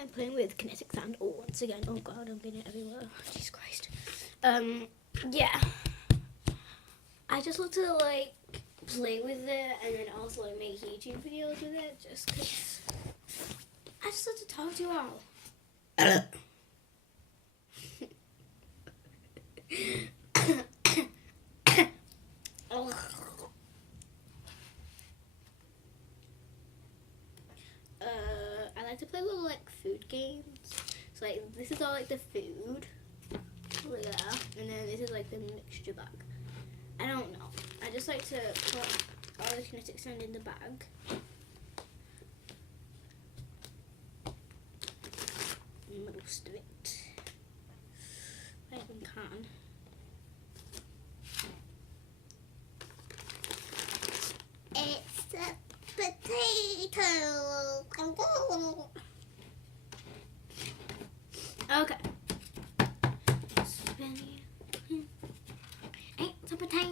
I'm playing with kinetic sand. Oh, once again. Oh god, I'm getting it everywhere. Jesus Christ. Yeah. I just want to like play with it and then also like make YouTube videos with it just because I just want to talk to you all. I like to play little like food games. So like this is all like the food, like that, and then this is like the mixture bag. I don't know. I just like to put all the kinetic sand in the bag. Most of it. I even can. It's a potato. I'm going. Okay. Spinning. It's a potato.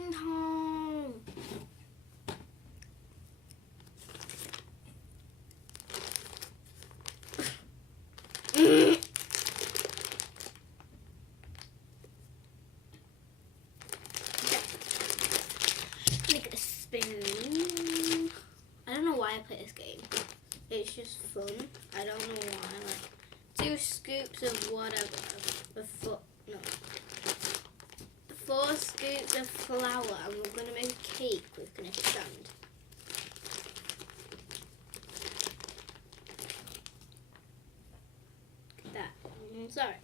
Make a spoon. I don't know why I play this game. It's just fun. I don't know why. Like 2 scoops of whatever. No. 4 scoops of flour, and we're gonna make a cake with kinetic sand. Look at that. Sorry.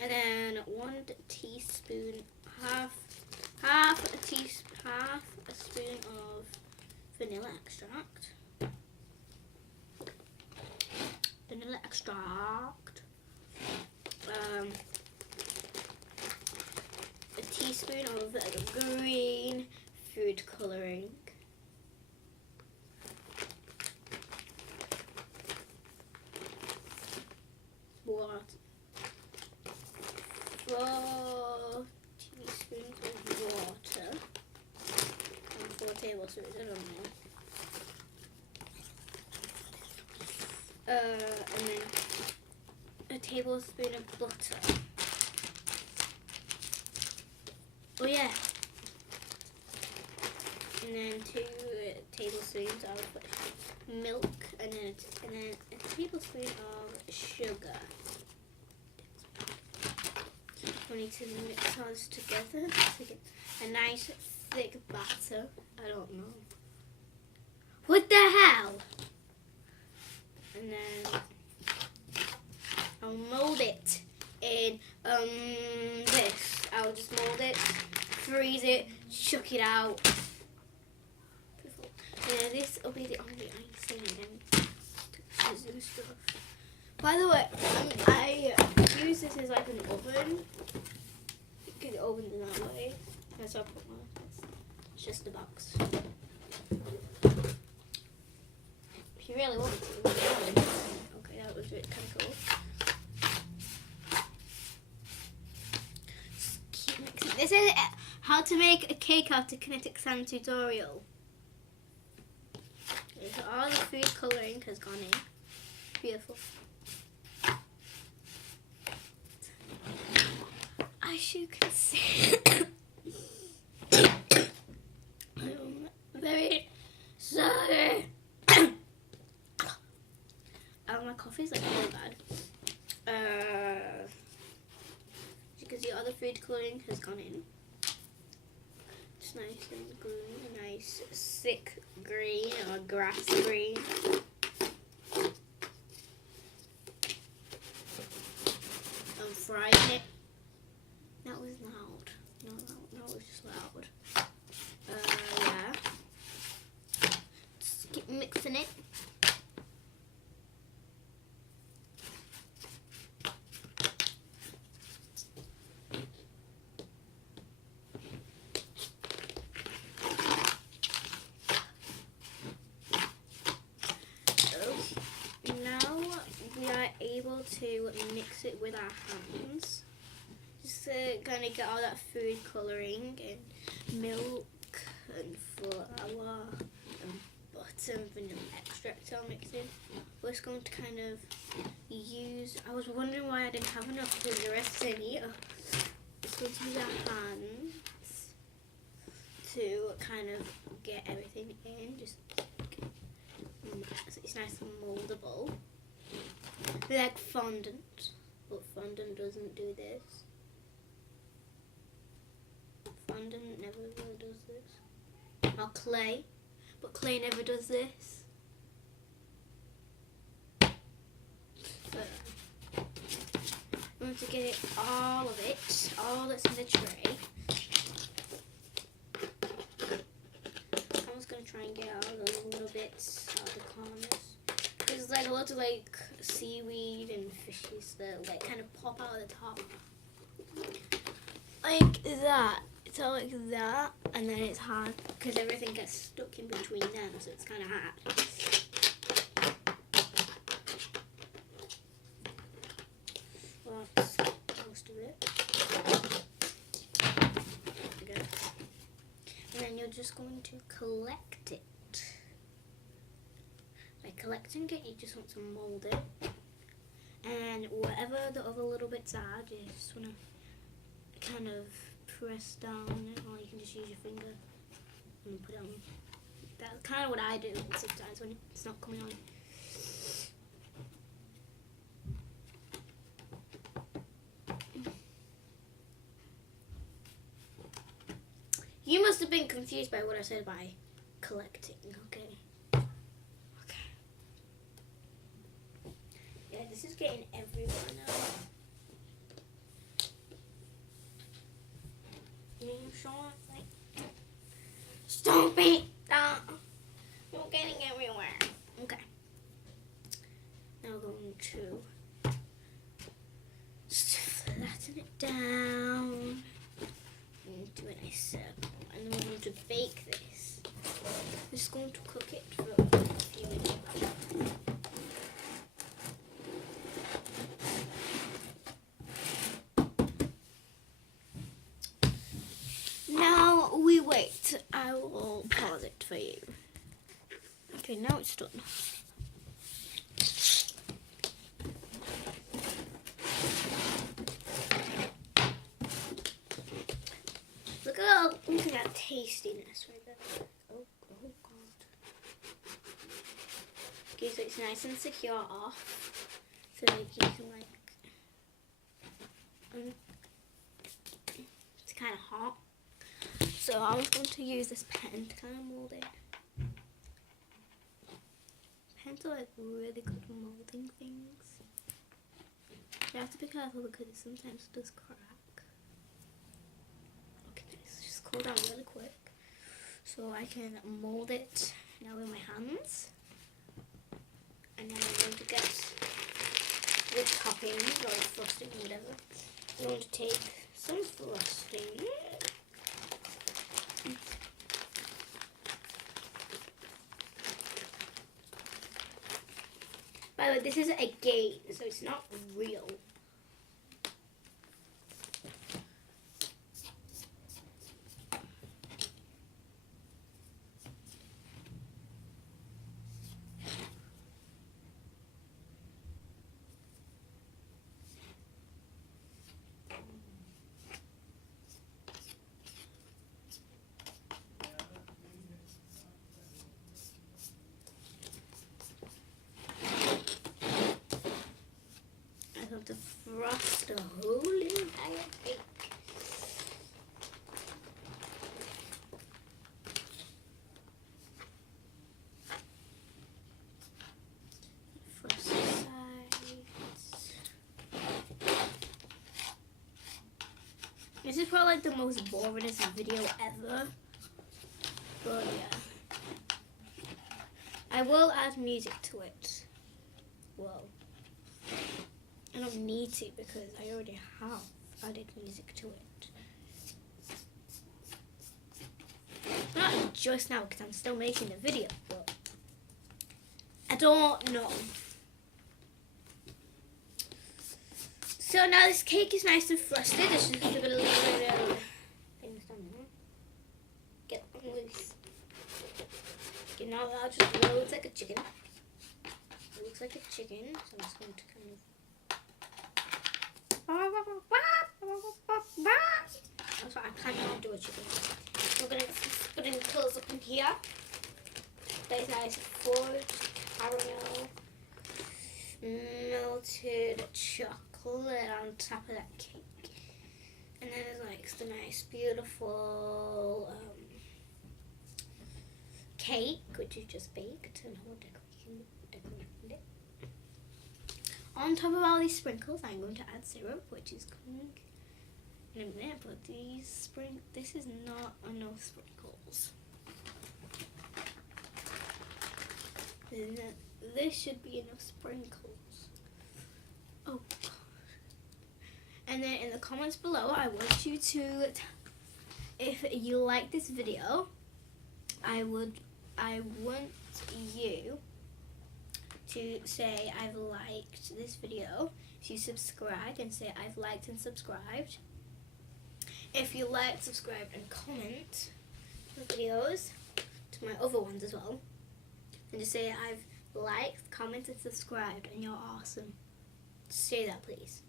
And then 1 teaspoon, half a spoon of vanilla extract. A teaspoon of green food coloring. Water. 4 teaspoons of water. And 4 tablespoons, I don't know. And then a tablespoon of butter. Oh yeah. And then 2 tablespoons of milk, and then a tablespoon of sugar. We need to mix all this together to get a nice thick batter. I don't know. What the hell? And then I'll mold it in this. I'll just mold it, freeze it, chuck it out. Yeah, this will be the only icing and stuff. By the way, I use this as like an oven. Because the oven's in that way. That's why I put mine. It's just a box. If you really want me to. Okay, that was really kind of cool. This is how to make a cake out of kinetic sand tutorial. Okay, so all the food colouring has gone in. Beautiful. As you can see, I'm very sorry. My coffee's like really bad. As you can see, all the food colouring has gone in. It's nice and green, a nice thick green or grass green. I'm frying it. That was loud. No, it was just loud. Yeah. Just keep mixing it. Now we are able to mix it with our hands. Just to kind of get all that food colouring and milk and flour and butter and vanilla extract all mixed in. We're just going to kind of use, I was wondering why I didn't have enough because the rest is in here. Just going to use our hands to kind of get everything in, just so it's nice and mouldable. They're like fondant, but fondant doesn't do this. Fondant never really does this. Or clay, but clay never does this. But I'm going to get it, all of it, all that's in the tray. I'm just going to try and get all those little bits out of the corners. There's like a lot of like seaweed and fishes that like kind of pop out of the top. Like that. It's all like that, and then it's hard because everything gets stuck in between them, so it's kind of hard. Well, that's most of it. There we go. And then you're just going to collect it. By collecting it, you just want to mould it. And whatever the other little bits are, you just want to kind of press down on it, or you can just use your finger and put it on. That's kind of what I do sometimes when it's not coming on. You must have been confused by what I said by collecting, okay? Okay. Yeah, this is getting everywhere now. Like, stop it! You're getting everywhere. Okay. Now we're going to flatten it down and do a nice circle. And then we're going to bake this. We're just going to cook it for a few minutes. Wait, I will pause it for you. Okay, now it's done. Look at that tastiness right there. Oh god. Okay, so it's nice and secure off. So like you can it's kind of hot. So I was going to use this pen to kind of mold it. Pens are like really good at molding things. You have to be careful because it sometimes does crack. Okay, let's just cool down really quick so I can mold it now with my hands. And then I'm going to get the toppings or the frosting or whatever. I'm going to take some frosting. By the way, this is a game, so it's not real. To frost the whole entire cake. Frost the sides. This is probably like the most boringest video ever. But yeah. I will add music to it. Whoa. I don't need to because I already have added music to it. Not just now because I'm still making the video, but I don't know. So now this cake is nice and frosted. There's just a bit of little things down there. Get them loose. Okay, now that just looks like a chicken. It looks like a chicken, so I'm just going to kind of. That's what I cannot do a chicken. We're going to put in the clothes up in here. There's nice food, caramel, melted chocolate on top of that cake. And then there's like the nice, beautiful cake, which is just baked, and whole decorated it. On top of all these sprinkles, I'm going to add syrup, which is coming in a minute, but this is not enough sprinkles. This should be enough sprinkles. Oh God. And then in the comments below, I want you to, if you like this video, I want you to say I've liked this video. If you subscribe and say I've liked and subscribed. If you like, subscribe and comment the videos to my other ones as well. And just say I've liked, commented, subscribed, and you're awesome. Say that, please.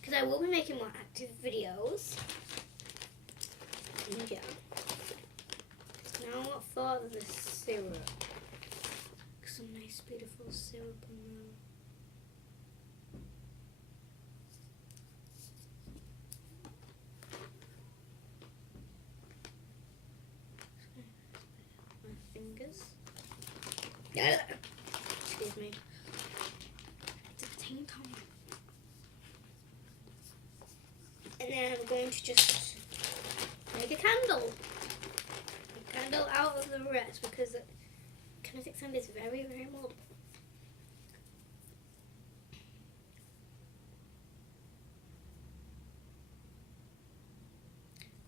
Because I will be making more active videos. And yeah. Now for the syrup. Some nice, beautiful syrup in there. Fingers. Excuse me. It's a tiny time. And then I'm going to just make a candle. A candle out of the rest because the kinetic sand is very, very moldable.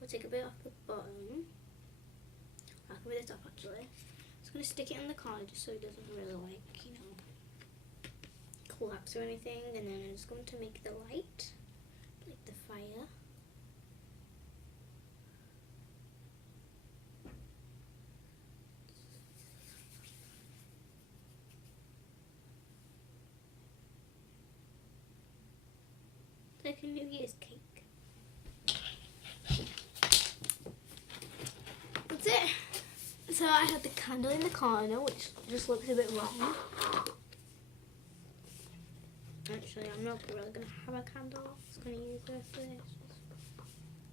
We'll take a bit off the bottom. I can with the top actually. Just going to stick it in the corner just so it doesn't really like, you know, collapse or anything. And then I'm just going to make the light, like the fire. Like a New Year's cake. That's it. So I have the candle in the corner, which just looks a bit wrong. Actually, I'm not really going to have a candle. I'm just going to use it for this.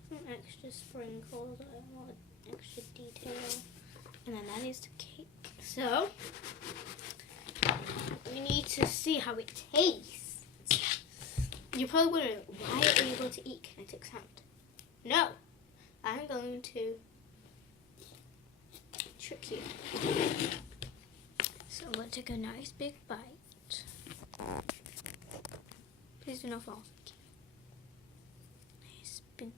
Some extra sprinkles, I want extra detail. And then that is the cake. So, we need to see how it tastes. You're probably wondering, why are you going to eat kinetic sand? No, I'm going to trick you. So I'm going to take a nice big bite. Please do not fall. Nice big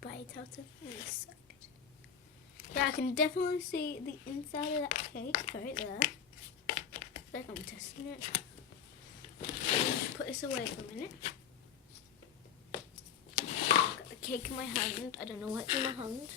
bite out of this side. Yeah, I can definitely see the inside of that cake right there. Like I'm testing it. Just put this away for a minute. Got the cake in my hand. I don't know what's in my hand.